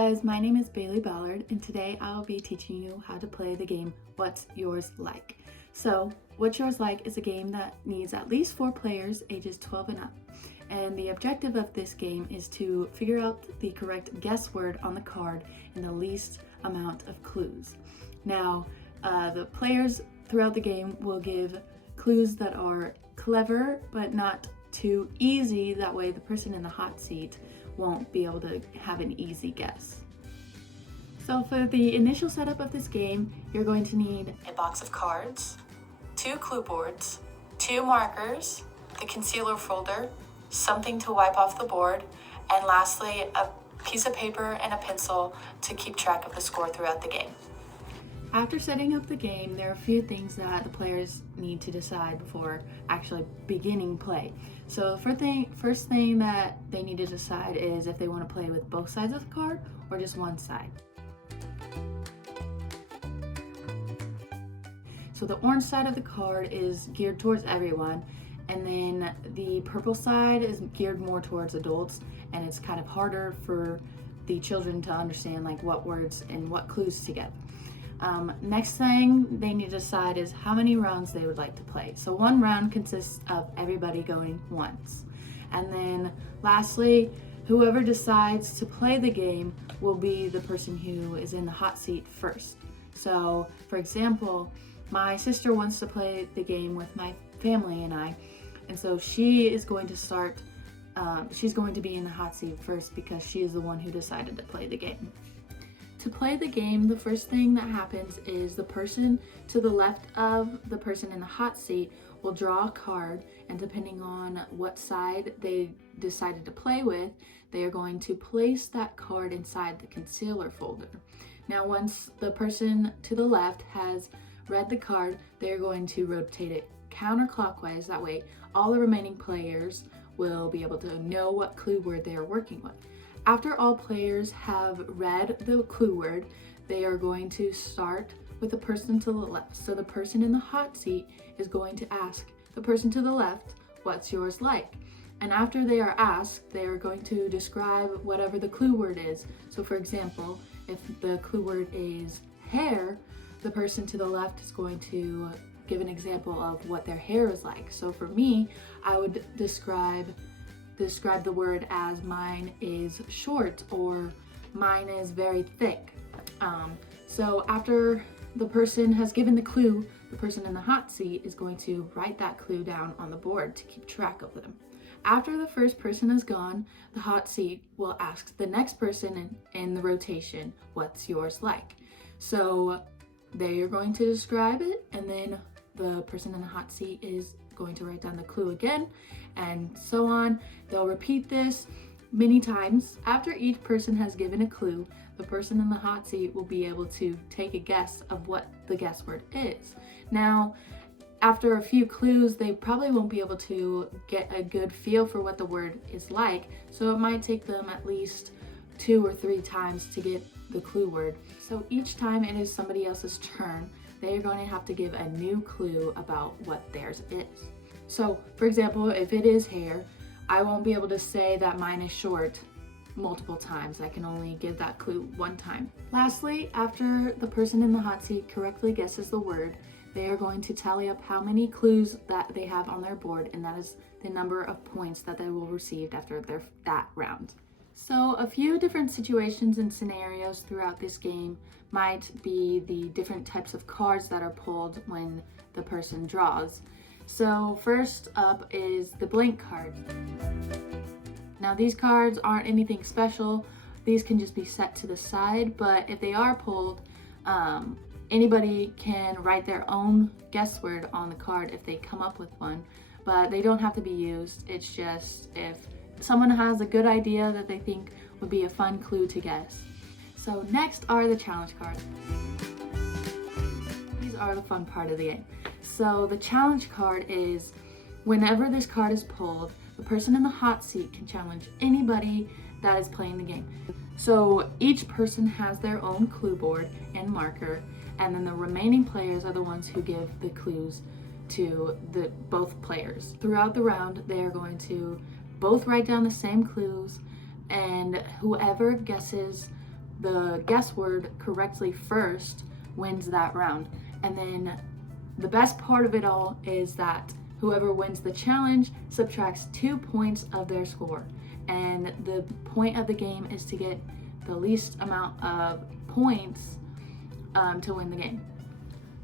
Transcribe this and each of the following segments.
guys, my name is Bailey Ballard, and today I'll be teaching you how to play the game What's Yours Like. So, What's Yours Like is a game that needs at least 4 players ages 12 and up. And the objective of this game is to figure out the correct guess word on the card in the least amount of clues. Now, the players throughout the game will give clues that are clever but not too easy. That way the person in the hot seat won't be able to have an easy guess. So for the initial setup of this game, you're going to need a box of cards, 2 clue boards, 2 markers, the concealer folder, something to wipe off the board, and lastly, a piece of paper and a pencil to keep track of the score throughout the game. After setting up the game, there are a few things that the players need to decide before actually beginning play. So the first thing that they need to decide is if they want to play with both sides of the card or just one side. So the orange side of the card is geared towards everyone, and then the purple side is geared more towards adults, and it's kind of harder for the children to understand like what words and what clues to get. Next thing they need to decide is how many rounds they would like to play. So one round consists of everybody going once. And then lastly, whoever decides to play the game will be the person who is in the hot seat first. So for example, my sister wants to play the game with my family and I, and so she is going to start, she's going to be in the hot seat first because she is the one who decided to play the game. To play the game, the first thing that happens is the person to the left of the person in the hot seat will draw a card, and depending on what side they decided to play with, they are going to place that card inside the concealer folder. Now, once the person to the left has read the card, they're going to rotate it counterclockwise. That way, all the remaining players will be able to know what clue word they are working with. After all players have read the clue word, they are going to start with the person to the left. So the person in the hot seat is going to ask the person to the left, "What's yours like?" And after they are asked, they are going to describe whatever the clue word is. So for example, if the clue word is hair, the person to the left is going to give an example of what their hair is like. So for me, I would describe the word as mine is short or mine is very thick. So after the person has given the clue, the person in the hot seat is going to write that clue down on the board to keep track of them. After the first person is gone, the hot seat will ask the next person in the rotation, "What's yours like?" So they are going to describe it, and then the person in the hot seat is going to write down the clue again, and so on. They'll repeat this many times. After each person has given a clue, the person in the hot seat will be able to take a guess of what the guess word is. Now, after a few clues, they probably won't be able to get a good feel for what the word is like, so it might take them at least 2 or 3 times to get the clue word. So each time it is somebody else's turn, they are going to have to give a new clue about what theirs is. So, for example, if it is hair, I won't be able to say that mine is short multiple times. I can only give that clue one time. Lastly, after the person in the hot seat correctly guesses the word, they are going to tally up how many clues that they have on their board, and that is the number of points that they will receive after that round. So a few different situations and scenarios throughout this game might be the different types of cards that are pulled when the person draws. So first up is the blank card. Now these cards aren't anything special. These can just be set to the side, but if they are pulled, anybody can write their own guess word on the card if they come up with one, but they don't have to be used. It's just if someone has a good idea that they think would be a fun clue to guess. So next are the challenge cards. These are the fun part of the game. So the challenge card is whenever this card is pulled, the person in the hot seat can challenge anybody that is playing the game. So each person has their own clue board and marker, and then the remaining players are the ones who give the clues to both players. Throughout the round, they are going to both write down the same clues, and whoever guesses the guess word correctly first wins that round. And then the best part of it all is that whoever wins the challenge subtracts 2 points of their score. And the point of the game is to get the least amount of points to win the game.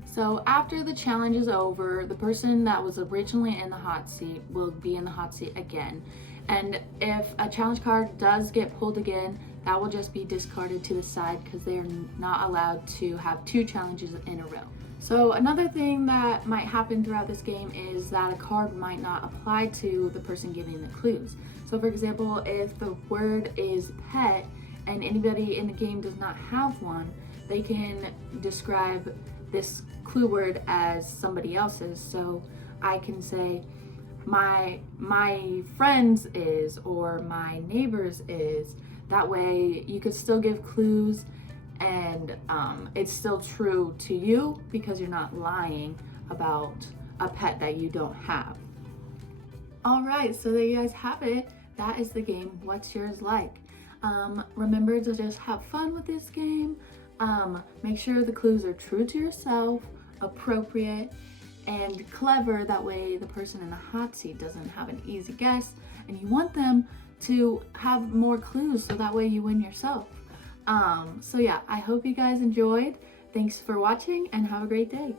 So after the challenge is over, the person that was originally in the hot seat will be in the hot seat again. And if a challenge card does get pulled again, that will just be discarded to the side because they are not allowed to have 2 challenges in a row. So another thing that might happen throughout this game is that a card might not apply to the person giving the clues. So for example, if the word is pet and anybody in the game does not have one, they can describe this clue word as somebody else's. So I can say my friend's is, or my neighbor's is. That way you could still give clues and it's still true to you because you're not lying about a pet that you don't have. All right, so there you guys have it. That is the game, What's Yours Like? Remember to just have fun with this game. Make sure the clues are true to yourself, appropriate, and clever. That way the person in the hot seat doesn't have an easy guess, and you want them to have more clues so that way you win yourself. So yeah, I hope you guys enjoyed. Thanks for watching and have a great day.